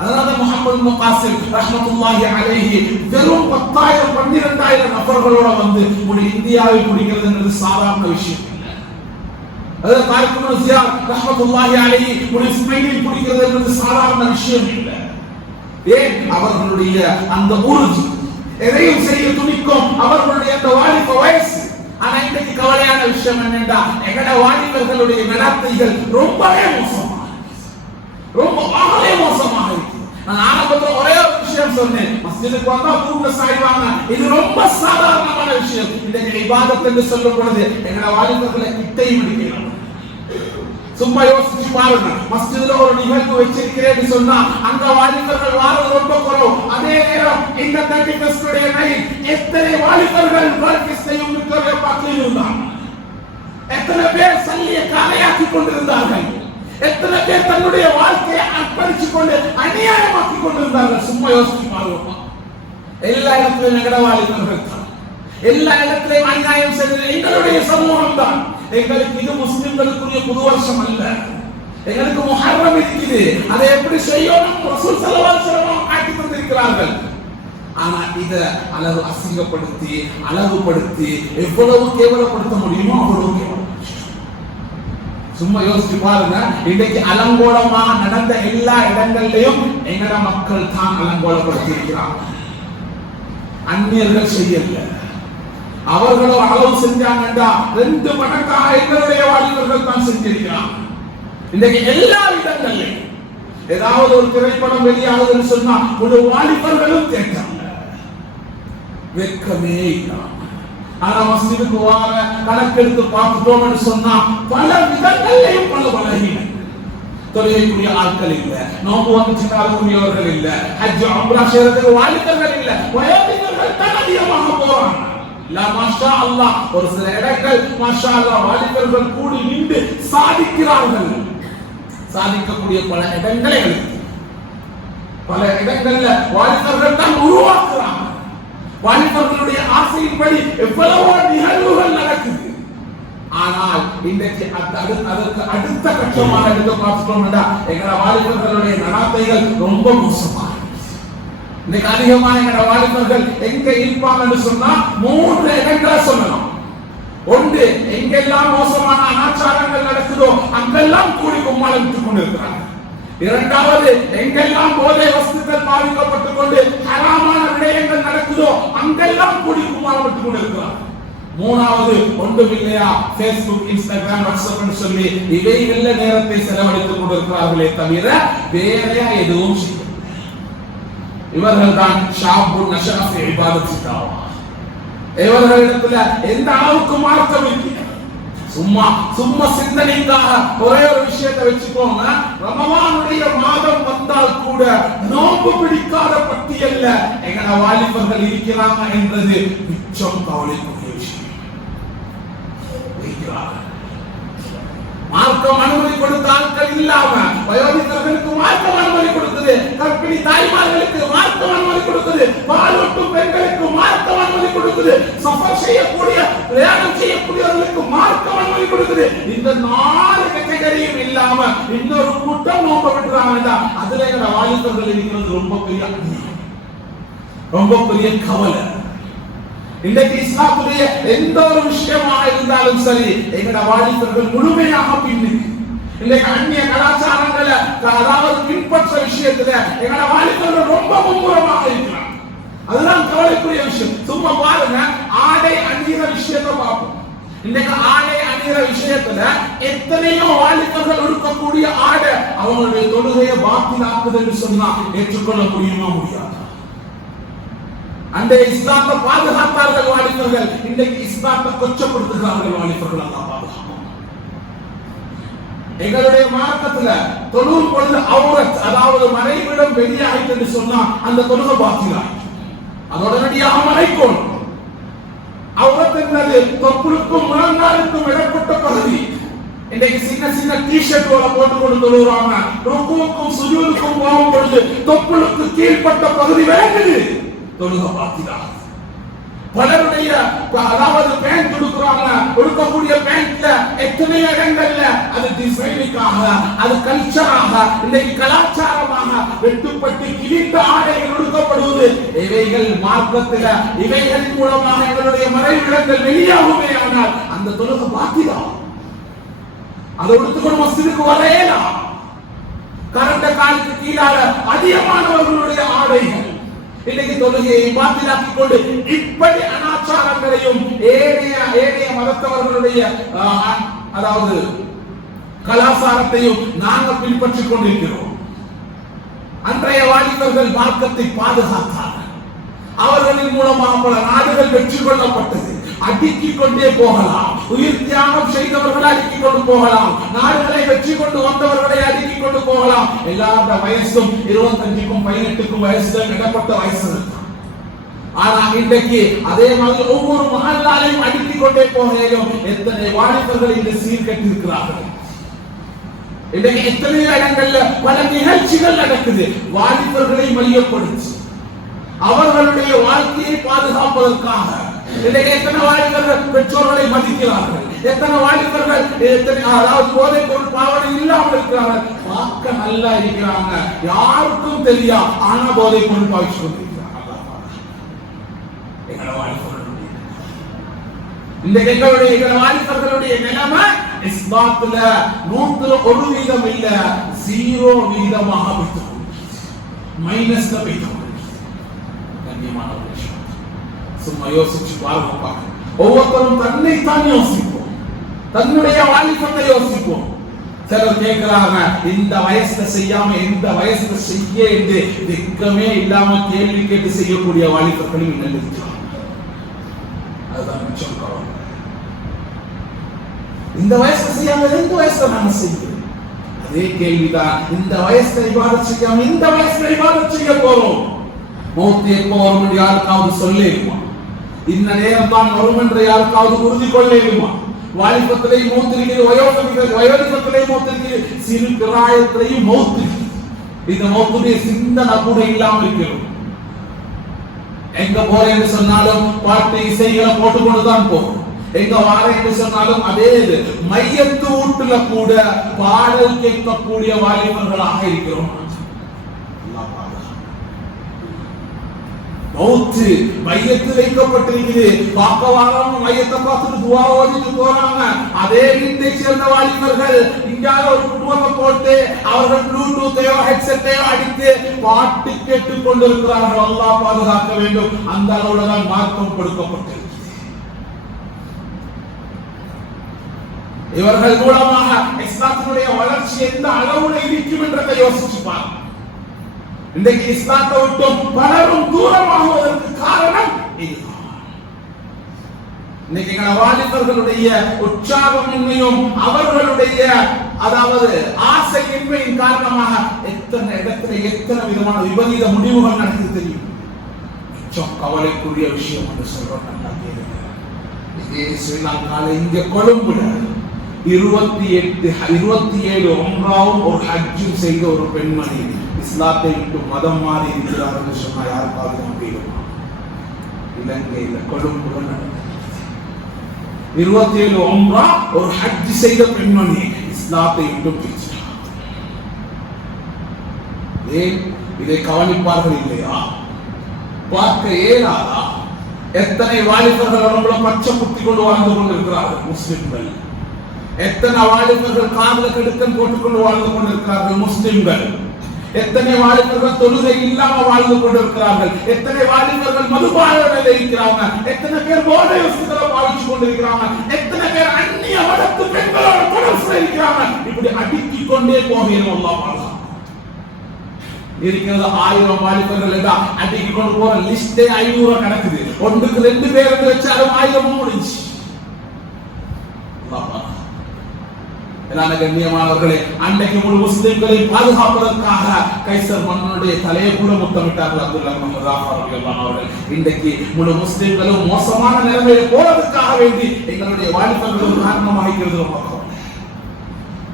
அதனால முஹம்மது இப்னு காசிம் ரஹ்மத்துல்லாஹி அலைஹி வெறும் 10,000 12,000 நபர்களோட வந்து ஒரு இந்தியாவை பிடிக்கிறது என்பது சாதாரண விஷயம் இல்லை. அதாவது தாரிக் இப்னு ஜியாத் ரஹ்மத்துல்லாஹி அலைஹி ஒரு இஸ்மாயிலை பிடிக்கிறது என்பது சாதாரண விஷயம் இல்லை. அவர்களுடைய அந்த உறுதி, எதையும் செய்ய துணிக்கும் அவர்களுடைய அந்த வாலிப வயசு. ஆனா இன்றைக்கு கவலையான விஷயம் என்னென்றா, எங்கட வாலிபர்களுடைய நடத்தைகள் ரொம்பவே மோசமாக, ரொம்பவே மோசமாக இருக்கு. நான் ஆரம்பத்துல ஒரே ஒரு விஷயம் சொன்னேன், மஸ்ஜிதுக்கு வந்தா பூர்ண சாய்வாங்க, இது ரொம்ப சாதாரணமான விஷயம். இன்றைக்கு இபாதத் என்று சொல்லும் பொழுது எங்கட வாலிபர்களை கிட்டை பிடிக்கலாம். சும்மா யோசிச்சு பாருங்க, மஸ்ஜிதுல ஒரு நிகழ்வு வச்சிருக்கிறேன்னு சொன்னா அங்க வாலிபர்கள் வாரம் ரொம்ப குறைவு. அதே நேரம் இந்த 31st உடைய நைட் எத்தனை வாலிபர்கள் வாழ்க்கையையும் விக்டோரியா பார்க்கில் இருந்தாங்க, எத்தனை பேர் சல்லிய காலையாக்கி கொண்டிருந்தார்கள், எத்தனை பேர் தன்னுடைய வாழ்க்கையை அர்ப்பணிச்சு கொண்டு அநியாயமாக்கி கொண்டிருந்தார்கள். சும்மா யோசிச்சு பாருங்க. எல்லா இடத்திலும் எங்கட வாலிபர்கள் தான், எல்லா இடத்திலும் அநியாயம் செய்வது எங்களுடைய சமூகம் தான். எங்களுக்கு இது முஸ்லிம்களுக்குரிய புது வருஷம் அல்ல, எங்களுக்கு முஹர்ரம் இருக்குது, அதை எப்படி செய்யணும் ரசூல் ஸல்லல்லாஹு அலைஹி வஸல்லம் காட்டி தந்திருக்கிறார்கள். ஆனா இத அழகு அசிங்கப்படுத்தி அழகுபடுத்தி எவ்வளவு கேவலப்படுத்த முடியுமோ அவ்வளவு கேவலப்படுத்தி. சும்மா யோசிச்சு பாருங்க, இன்றைக்கு அலங்கோலமாக நடந்த எல்லா இடங்களிலும் எங்கட மக்கள் தான் அலங்கோலப்படுத்தி இருக்கிறார்கள். அந்நியர்கள் செய்யல, அவர்களோ அளவு செஞ்சாங்கன்றா 2 மடங்காக எங்களுடைய வாலிபர்கள் தான் செஞ்சிருக்கிறாங்க. இன்றைக்கு எல்லா இடங்களிலும் ஏதாவது ஒரு திரைப்படம் வெளியாகுதுன்னு சொன்னா ஒரு வாலிபர்களும் கேட்டாங்க, வெட்கமே இல்லாம. ஆனா மஸ்ஜிதுக்கு வார கணக்கெடுத்து பார்த்துட்டோம்னு சொன்னா பல விதங்களையும் பல பலகீனம். தொழுகைக்குரிய ஆட்கள் இல்ல, நோம்பு வந்துச்சுன்னா அதுக்குரியவர்கள் இல்ல, ஹஜ் உம்ரா செய்யறதுக்கு வாலிபர்கள் இல்ல, வயோதிகர்கள் தான் அதிகமாக போறாங்க. மாஷா அல்லாஹ், ஒரு சில இடங்கள் மாஷா அல்லாஹ் வாலிபர்கள் கூடி நின்று சாதிக்கிறார்கள். சாதிக்கக்கூடிய பல இடங்களை பல இடங்கள்ல வாலிபர்கள் தான் உருவாக்குறாங்க. வாலிபர்களுடைய ஆசையின்படி எவ்வளவோ நிகழ்வுகள் நடக்குது. ஆனால் இன்றைக்கு அதற்கு அடுத்த கட்டமாக எடுத்து பார்த்துட்டோம்னா எங்களோட வாலிபர்களுடைய நடத்தைகள் ரொம்ப மோசமாக. இன்னைக்கு அதிகமா எங்கட வாலிபர்கள் எங்க இருப்பாங்கன்னு சொன்னா 3 இடங்களை சொல்லலாம். ஒன்று, எங்கெல்லாம் மோசமான அனாச்சாரங்கள் நடக்குதோ அங்கெல்லாம் கூடி கும்மாளமிட்டுக் கொண்டிருக்கிறாங்க. இரண்டாவது, எங்கெல்லாம் போதை வஸ்துக்கள் பாதிக்கப்பட்டுக் கொண்டு ஹராமான விடயங்கள் நடக்குதோ அங்கெல்லாம் கூடி கும்மாளமிட்டுக் கொண்டிருக்கிறாங்க. மூணாவது, ஒன்றுமில்லையா Facebook, Instagram, WhatsApp சொல்லி இவைகள்ல நேரத்தை செலவழித்துக் கொண்டிருக்கிறார்களே தவிர வேற எதுவும் செய்ய. இவர்கள் தான் ஷாபுன் நஷஅ ஃபி இபாதத்தில்லாஹ். இவர்களிடத்துல எந்த அளவுக்கு மார்க்கம் இருக்கு. சும்மா சிந்தனைக்காக ஒரே ஒரு விஷயத்தை வச்சுக்கோங்க, ரமலானுடைய மாதம் வந்தால் கூட நோன்பு பிடிக்காத பட்டியல்ல எங்கட வாலிபர்கள் இருக்கிறாங்க என்றது மிச்சம் கவலைக்குரிய விஷயம். மார்க்கம் அனுமதி கொடுத்த ஆட்கள் இல்லாம வயோதிகர்களுக்கு மார்க்கம் அனுமதி கொடுத்தது, கர்ப்பிணி தாய்மார்களுக்கு மார்க்கம் அனுமதி கொடுத்தது, பாலூட்டும் பெண்களுக்கு மார்க்கம் அனுமதி கொடுத்தது, சஃபர் செய்யக்கூடிய பிரயாணம் செய்யக்கூடியவர்களுக்கு மார்க்கம் அனுமதி கொடுத்தது. இந்த 4 கேட்டகரியும் இல்லாம இன்னொரு கூட்டம் நோக்க விட்டுறாங்க. அதுல எங்க வாலிபர்கள் இருக்கிறது ரொம்ப பெரிய கவலை. இன்றைக்கு இஸ்லாமுடைய எந்த ஒரு விஷயமாக இருந்தாலும் சரி எங்கட வாலிபர்கள் முழுமையாக பின்னுக்கு. இன்றைக்கு அந்நிய கலாச்சாரங்களை அதாவது பின்பற்ற விஷயத்துல எங்கட வாலிபர்கள் ரொம்ப மும்முரமாக இருக்கிறாங்க. அதுதான் கவலைக்குரிய விஷயம். சும்மா பாருங்க, ஆடை அணிகிற விஷயத்தை பார்ப்போம். இன்னைக்கு ஆடை அணிகிற விஷயத்துல எத்தனையோ வாலிபர்கள் இருக்கக்கூடிய ஆடை அவங்களுடைய தொழுகையை பாத்திலாக்குது என்று சொன்னா ஏற்றுக்கொள்ள முடியுமா? முடியாது. அந்த இஸ்லாத்தை பாதுகாத்தார்கள் வாலிபர்கள், இன்றைக்கு இஸ்லாத்தை கொச்சப்படுத்துகிறார்கள் வாலிபர்கள். அல்லாஹ் பாதுகாப்பான். எங்களுடைய மார்க்கத்துல தொழும் பொழுது அவுரத் அதாவது மறைவிடம் வெளியாயிட்டு என்று சொன்னா அந்த தொழுகை பாத்திலாயிற்று. அது உடனடியாக மறைக்கணும். அவரது தொப்புளுக்கும் முழங்காலுக்கும் இடப்பட்ட பகுதி. இன்னைக்கு சின்ன சின்ன டிஷர்ட் போட்டு கொண்டு தொழுகிறாங்க. ருக்குவுக்கும் சுஜூதுக்கும் போகும் பொழுது தொப்புளுக்கு கீழ்பட்ட பகுதி விளங்குது, தொழுக பாத்திதான். பலருடைய அதாவது பேண்ட் கொடுக்குறாங்க, கொடுக்கக்கூடிய பேண்ட்ல எத்தனை இடங்கள்ல அது டிசைனுக்காக, அது கல்ச்சராக, இன்னைக்கு கலாச்சாரமாக வெட்டுப்பட்டு கிழித்த ஆடைகள் கொடுக்கப்படுவது. இவைகள் மார்க்கத்தில இவைகளின் மூலமாக எங்களுடைய மறைவிடங்கள் வெளியாகுமே. ஆனால் அந்த தொழுக பாத்திதான். அதை எடுத்துக்கொண்டு மஸ்ஜிதுக்கு வரையலாம். கரண்ட காலுக்கு கீழாக அதிகமானவர்களுடைய ஆடைகள் இன்னைக்கு தொழுகையை பாத்திலாக்கிக் கொண்டு இப்படி அனாச்சாரங்களையும் ஏனைய மதத்தவர்களுடைய அதாவது கலாச்சாரத்தையும் நாங்கள் பின்பற்றிக் கொண்டிருக்கிறோம். அன்றைய வாலிபர்கள் மார்க்கத்தை பாதுகாத்தார்கள். அவர்களின் மூலமாக பல நாடுகள் வெற்றி கொள்ளப்பட்டது. அடுக்கிக் கொண்டே போகலாம். உயிர் தியாகம் செய்தவர்களை அடுக்கிக் கொண்டு போகலாம். நாடுகளை வெற்றி கொண்டு வந்தவர்களை அடுக்கிக் கொண்டு போகலாம். எல்லாரோட வயசும் 25க்கும் 18க்கும் வயசுல இடப்பட்ட வயசு. ஆனா இன்றைக்கு அதே மாதிரி ஒவ்வொரு மகளாலையும் அடுக்கிக் கொண்டே போகலும் எத்தனை வாலிபர்கள் இந்த சீர்கட்டி இருக்கிறார்கள். இன்றைக்கு எத்தனை இடங்கள்ல பல நிகழ்ச்சிகள் நடக்குது. வாலிபர்களை மையப்படுத்தி அவர்களுடைய வாழ்க்கையை பாதுகாப்பதற்காக இன்றைக்கு எத்தனை வாலிபர்கள் பெற்றோர்களை மதிக்கிறார்கள், எத்தனை வாலிபர்கள் அதாவது போதை பொருள் பாவனை இல்லாமல் இருக்கிறார்கள். பார்க்க நல்லா இருக்கிறாங்க, யாருக்கும் தெரியா, ஆனா போதை பொருள் பாவிச்சு கொண்டிருக்கிறாங்க. இன்றைக்கு எங்களுடைய வாலிபர்களுடைய நிலைமை இஸ்லாத்துல 100% இல்ல, 0% மைனஸ்ல போயிட்டு. சும்மா யோசிச்சு பாருங்க. ஒவ்வொருத்தரும் தன்னைத்தான் யோசிப்போம், தன்னுடைய வாலிபத்தை யோசிப்போம். சிலர் கேட்கிறாங்க, இந்த வயசுல செய்யாம இந்த வயசுல செய்ய என்று வெட்கமே இல்லாம கேள்வி கேட்டு செய்யக்கூடிய வாலிபர்களும் இன்னும் இருக்கிறாங்க. அதுதான் மிச்சம். இந்த வயசுல செய்யாம எந்த வயசுல நாம செய்யணும்? அதே கேள்விதான். இந்த வயசுல இபாதத் செய்யாம இந்த வயசுல இபாதத் செய்ய போறோம். மௌத் எப்போ வரும் என்று யாருக்காவது சொல்லேருமா? இந்த நேரம் தான் வரும் என்று யாருக்காவது உறுதி கொள்ளேருமா? வாலிபத்திலே மௌத் இருக்கிறது, வயோதிபத்திலே மௌத் இருக்கிறது, சிறு பிராயத்திலேயும் மௌத் இருக்கிறது. இந்த மௌத்துடைய சிந்தனை கூட இல்லாமல் இருக்கிறோம். எங்க போறேன் என்று சொன்னாலும் பாட்டு இசைகளை போட்டுக்கொண்டுதான் போகும். எங்க வார என்று சொன்னாலும் அதே மையத்து வீட்டுல கூட பாடல் கேட்கக்கூடிய வாலிபர்களாக இருக்கிறோம். மௌத்து மையத்து வைக்கப்பட்டிருக்குது. பார்க்கவாரம் மையத்தை பார்த்துட்டு துவா ஓதிட்டு போறாங்க. அதே வீட்டை சேர்ந்த வாலிபர்கள் இங்கால ஒரு குடும்பத்தை போட்டு அவர்கள் ப்ளூடூத்தையோ ஹெட்செட்டையோ அடித்து பாட்டு கேட்டுக் கொண்டிருக்கிறார்கள். அல்லாஹ் பாதுகாக்க வேண்டும். அந்த அளவுல தான் மார்க்கம் கொடுக்கப்பட்டிருக்கிறது. இவர்கள் மூலமாக இஸ்லாத்தினுடைய வளர்ச்சி எந்த அளவுல இருக்கும் என்றதை யோசிச்சு பாருங்க. இன்றைக்கு இஸ்லாத்தை விட்டும் பலரும் தூரமாகுவதற்கு காரணம் இதுதான். இன்னைக்கு வாலிபர்களுடைய உற்சாகமின்மையும் அவர்களுடைய அதாவது ஆசையின்மையின் காரணமாக எத்தனை இடத்துல எத்தனை விதமான விபரீத முடிவுகள் நடக்குது தெரியும். கவலைக்குரிய விஷயம் என்று சொல்றோம். இதே ஸ்ரீலங்கால இங்க கொழும்புல 27 உம்ராவும் ஒரு ஹஜ்ஜும் செய்த ஒரு பெண்மணி இஸ்லாத்தை விட்டு மதம் மாறி இருக்கிறார் என்று சொன்னா யாருக்காவது நம்பிடுமா? இலங்கையில கொழும்புல 27 உம்ரா ஒரு ஹஜ் செய்த பெண்மணி இஸ்லாத்தை விட்டு பிரிச்சார். ஏன் இதை கவனிப்பார்கள் இல்லையா? பார்க்க இயலாதா? எத்தனை வாலிபர்கள் அவங்கள பச்சை குத்தி கொண்டு வாழ்ந்து கொண்டிருக்கிறார்கள் முஸ்லிம்கள். எத்தனை வாலிபர்கள் காதல கெடுக்கல் போட்டுக்கொண்டு வாழ்ந்து கொண்டிருக்கிறார்கள் முஸ்லிம்கள். எத்தனை வாலிபர்கள் தொழுகை இல்லாம வாழ்ந்து கொண்டிருக்கிறார்கள். எத்தனை வாலிபர்கள் மதுபானத்தில் இருக்கிறாங்க. எத்தனை பேர் போதை வஸ்துக்களை பாவிச்சு கொண்டிருக்கிறாங்க. எத்தனை பேர் அந்நிய மதத்து பெண்களோட தொடர்புல இருக்கிறாங்க. இப்படி அடுக்கிக் கொண்டே போகிறோம். அல்லாஹ் பாதுகாக்க இருக்கிறது. 1000 வாலிபர்கள் எல்லாம் அடுக்கிக் கொண்டு போற லிஸ்டே 500 கிடக்குது. ஒன்றுக்கு 2 பேர் வச்சாலும் 1000 முடிஞ்சு. கண்ணியமானவர்களே, அன்றைக்கு முழு முஸ்லிம்களை பாதுகாப்பதற்காக கைசர் மன்னனுடைய தலையை கூட முத்தமிட்டார்கள் அப்துல்லா முஹம்மது ஜாஃபர் ரலியல்லாஹு அவர்கள். இன்றைக்கு முழு முஸ்லிம்களும் மோசமான நிலைமையில் போறதுக்காக வேண்டி எங்களுடைய வாலிபர்களும் காரணமாக இருக்கிறது.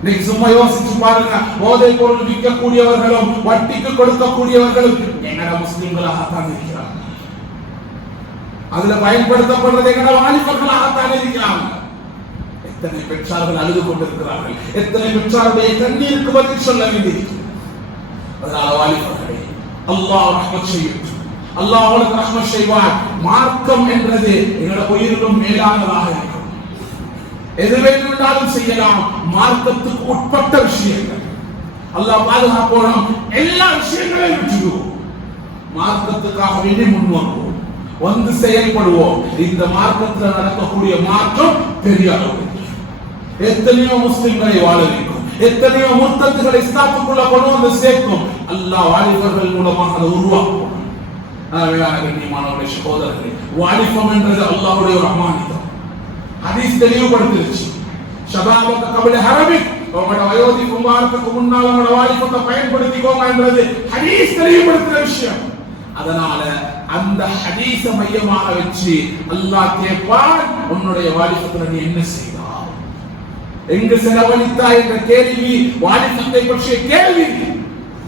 இன்னைக்கு சும்மா யோசிச்சு பாருங்க, போதை பொருள் விற்கக்கூடியவர்களும் வட்டிக்கு கொடுக்கக்கூடியவர்களும் எங்கட முஸ்லிம்களாகத்தான் இருக்கிறாங்க. அதுல பயன்படுத்தப்படுறது எங்கட வாலிபர்களாகத்தான் இருக்கிறாங்க. எத்தனை பெற்றார்கள் அழுது கொண்டிருக்கிறார்கள், எத்தனை பெற்றாருடைய கண்ணீருக்கு பதில் சொல்ல வேண்டியிருக்கு. அதனால வாலிபர்களே, அல்லாஹ் ரஹ்மத் செய்யட்டும், அல்லாஹ் உங்களுக்கு ரஹ்மத் செய்வார். மார்க்கம் என்றது எங்களோட உயிரிலும் மேலானதாக இருக்கும். எது வேண்டுமென்றாலும் செய்யலாம், மார்க்கத்துக்கு உட்பட்ட விஷயங்கள். அல்லாஹ் பாதுகாப்போம், எல்லா விஷயங்களையும் விட்டுடுவோம், மார்க்கத்துக்காக வேண்டி முன்வருவோம், வந்து செயல்படுவோம். இந்த மார்க்கத்தில் நடக்கக்கூடிய மாற்றம் பெரிய அளவு. எத்தனையோ முஸ்லிம்களை வாழ வைக்கும், எத்தனையோ முர்த்தத்துகளை இஸ்லாத்துக்குள்ள கொண்டு வந்து சேர்க்கும். அல்லாஹ் வாலிபர்கள் மூலமாக அதை உருவாக்கும். கண்ணியமானவர்களே, சகோதரர்களே, வாலிபம் என்றது அல்லாஹ்வுடைய ஒரு அமானிதம். ஹதீஸ் தெளிவுபடுத்திருச்சு, ஷபாபக கபில ஹரமிக், உங்களோட வயோதி குமாரத்துக்கு முன்னால் உங்களோட வாலிபத்தை பயன்படுத்திக்கோங்க என்றது ஹதீஸ் தெளிவுபடுத்துற விஷயம். அதனால அந்த ஹதீஸ மையமாக வச்சு அல்லாஹ் கேட்பான், உன்னுடைய வாலிபத்துல நீ என்ன செய்தாய், எங்கு செலவழித்தாய் என்ற கேள்வி வாலிபத்தை பற்றிய கேள்வி.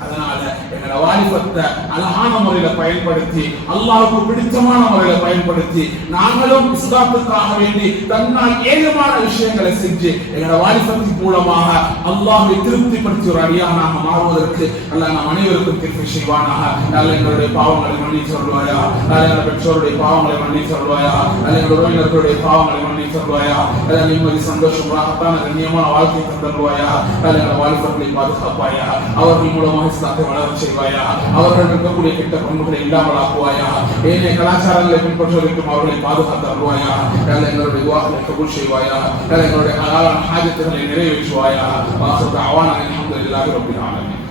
அதனால எங்களோட வாலிபத்தை அழகான முறையில பயன்படுத்தி, அல்லாஹ்வுக்கு பிடித்தமான முறையில பயன்படுத்தி, நாங்களும் இஸ்லாத்துக்காக வேண்டி தன்னால் ஏகமான விஷயங்களை செஞ்சு எங்களோட வாலிபத்தின் மூலமாக அல்லாஹ்வை திருப்திப்படுத்தி ஒரு அடியானாக மாறுவதற்கு அல்லாஹ் நம் அனைவருக்கும் கிருபை செய்வானாக. நல்ல எங்களுடைய பாவங்களை மன்னித்து சொல்வாயா, நல்ல எங்களுடைய பெற்றோருடைய பாவங்களை மன்னித்து சொல்வாயா, நல்ல எங்களுடைய உறவினர்களுடைய பாவங்களை மன்னித்து சொல்வாயா, நல்ல நிம்மதி சந்தோஷம் ராகத்தான கண்ணியமான வாழ்க்கை தந்தருவாயா, நல்ல எங்களுடைய வாலிபர்களை பாதுகாப்பாயா, அவர்கள் மூலமாக இஸ்லாத்தை வளர செய்வாயா, அவர்கள் இருக்கக்கூடிய கெட்ட பண்புகளை இல்லாமல் ஆக்குவாயா, ஏனைய கலாச்சாரங்களை பின்பற்றுவதற்கும் அவர்களை பாதுகாத்து அருள்வாயா. எங்களுடைய துஆக்களை கபூல் செய்வாயா, எங்களுடைய ஹலாலான ஹாஜத்துகளை நிறைவேற்றுவாயா. வாஹிரு தஅவானா அல்ஹம்துலில்லாஹி ரப்பில் ஆலமீன்.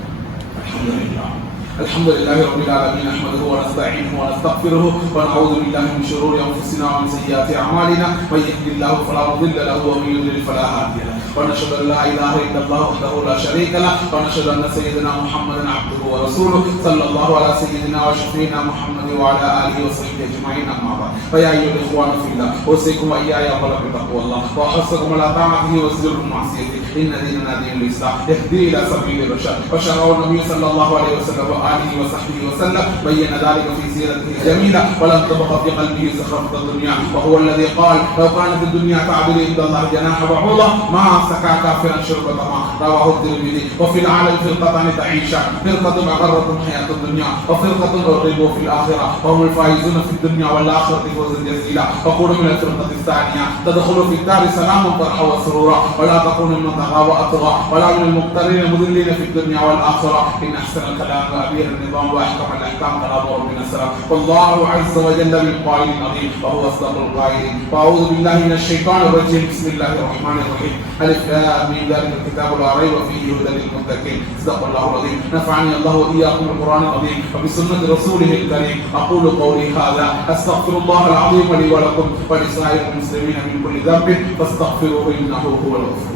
الحمد لله رب العالمين، نحمده ونستعينه ونستغفره ونعوذ بالله من شرور انفسنا ومن سيئات اعمالنا، من يهده الله فلا مضل له ومن يضلل فلا هادي له، ونشهد ان لا اله الا الله وحده لا شريك له، ونشهد ان سيدنا محمدا عبده ورسوله صلى الله على سيدنا وشفيعنا محمد وعلى اله وصحبه اجمعين. اما بعد، فيا ايها الاخوان في الله، اوصيكم واياي اولا بتقوى الله، واحثكم على طاعته وزجركم عن معصيته، ان ديننا دين الاسلام يهدي الى سبيل الرشاد. وشرع النبي صلى الله عليه وسلم آله وصحبه وسلم بين ذلك في سيرته الجميلة، ولم تبق في قلبه زخرفة الدنيا، وهو الذي قال لو كانت الدنيا تعدل عند الله جناح بعوضة ما سقى كافرا شربة ماء. رواه الترمذي. وفي العالم فرقتان تعيشان، فرقة أغرتهم حياة الدنيا وفرقة أغربوا في الآخرة وهم الفائزون في الدنيا والآخرة فوزا جزيلا. وكونوا من الفرقة الثانية تدخلوا في الدار سلاما فرحا وسرورا، ولا تكونوا من طغى وأطغى ولا من المقترين المذلين في الدنيا والآخرة. إن أحسن الكلام وأبيه النظام واحكم الاحكام كلام ربنا السلام. والله عز وجل بالقائل العظيم وهو اصدق القائلين. واعوذ بالله من الشيطان الرجيم. بسم الله الرحمن الرحيم. الف لام ميم ذلك الكتاب لا ريب فيه هدى للمتقين. صدق الله العظيم. نفعني الله واياكم بالقران العظيم وبسنه رسوله الكريم. اقول قولي هذا استغفر الله العظيم لي ولكم ولسائر المسلمين من كل ذنب فاستغفروه انه هو الغفور.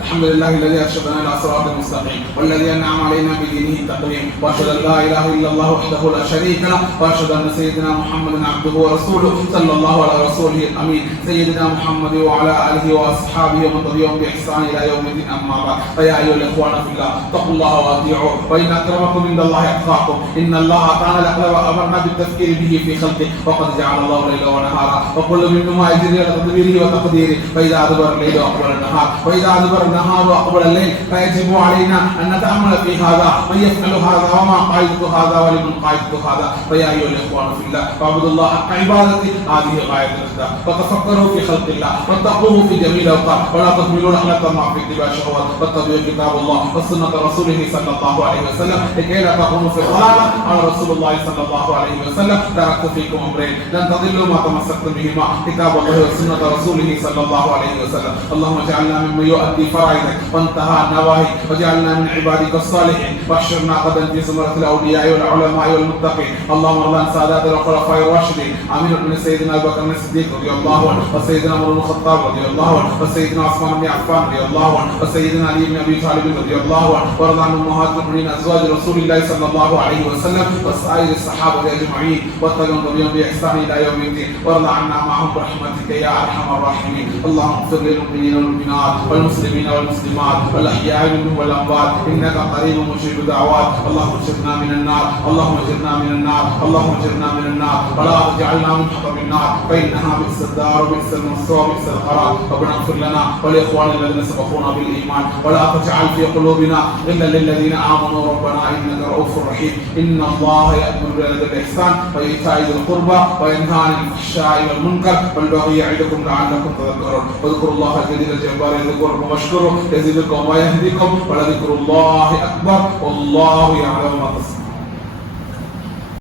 الحمد لله الذي ارشدنا الى صراط المستقيم والذي انعم علينا بدينه التقويم، واشهد ان لا اله الا الله وحده لا شريك له، واشهد ان سيدنا محمدا عبده ورسوله صلى الله على رسوله الامين سيدنا محمد وعلى اله واصحابه ومن تبعهم باحسان الى يوم الدين. اما بعد، فيا ايها الاخوان في الله اتقوا الله واطيعوه، وان اكرمكم عند الله اتقاكم. ان الله تعالى الاقل وامرنا بالتفكير به في خلقه، وقد جعل الله ليلا ونهارا وكل منهما يجري على تدبيره وتقديره، فاذا ادبر الليل واقبل النهار، واذا ادبر أدبر النهار وأقبل الليل، فيجب علينا أن نتأمل في هذا، من يفعل هذا وما قاعدة هذا ولمن قاعدة هذا. فيا أيها الإخوان في الله، فاعبدوا الله حق عبادته، هذه غاية الرشد. وتفكروا في خلق الله واتقوه في جميع الأوقات، ولا تكملوا رحلة مع في اتباع الشهوات، واتبعوا كتاب الله وسنة رسوله صلى الله عليه وسلم لكي لا تكونوا في الضلالة. قال رسول الله صلى الله عليه وسلم: تركت فيكم أمرين لن تضلوا ما تمسكتم بهما، كتاب الله وسنة رسوله صلى الله عليه وسلم. اللهم اجعلنا ممن يؤدي فرائضك وانتهى النواهي، واجعلنا من عبادك الصالحين، واحشرنا غدا في زمرة الأولياء والعلماء والمتقين. اللهم ارض عن سادات الخلفاء الراشدين، امين بن سيدنا ابو بكر الصديق رضي الله عنه، وسيدنا عمر بن الخطاب رضي الله عنه، وسيدنا عثمان بن عفان رضي الله عنه، وسيدنا علي بن ابي طالب رضي الله عنه، وارض عن امهات المؤمنين ازواج رسول الله صلى الله عليه وسلم وسائر الصحابه اجمعين، واتبعهم باحسان الى يوم الدين، وارض عنا معهم برحمتك يا ارحم الراحمين. اللهم اغفر للمؤمنين والمؤمنات والمسلمين والمسلمات والاحياء منهم والاموات، انك قريب مجيب دعوات. اللهم اجرنا من النار، اللهم اجرنا من النار، اللهم اجرنا من النار، ولا تجعلنا من حطب النار، فانها بئس الدار وبئس المصير وبئس القرار. ربنا اغفر لنا ولاخواننا الذين سبقونا بالايمان، ولا تجعل في قلوبنا غلا للذين امنوا ربنا انك رؤوف رحيم. ان الله يأمر بالعدل والاحسان وايتاء ذي القربى وينهى عن الفحشاء والمنكر والبغي يعظكم لعلكم تذكرون. واذكروا الله الجليل الجبار يذكركم واشكروه يزدكم ويهديكم، ولذكر الله اكبر والله يعلم ما تصنعون.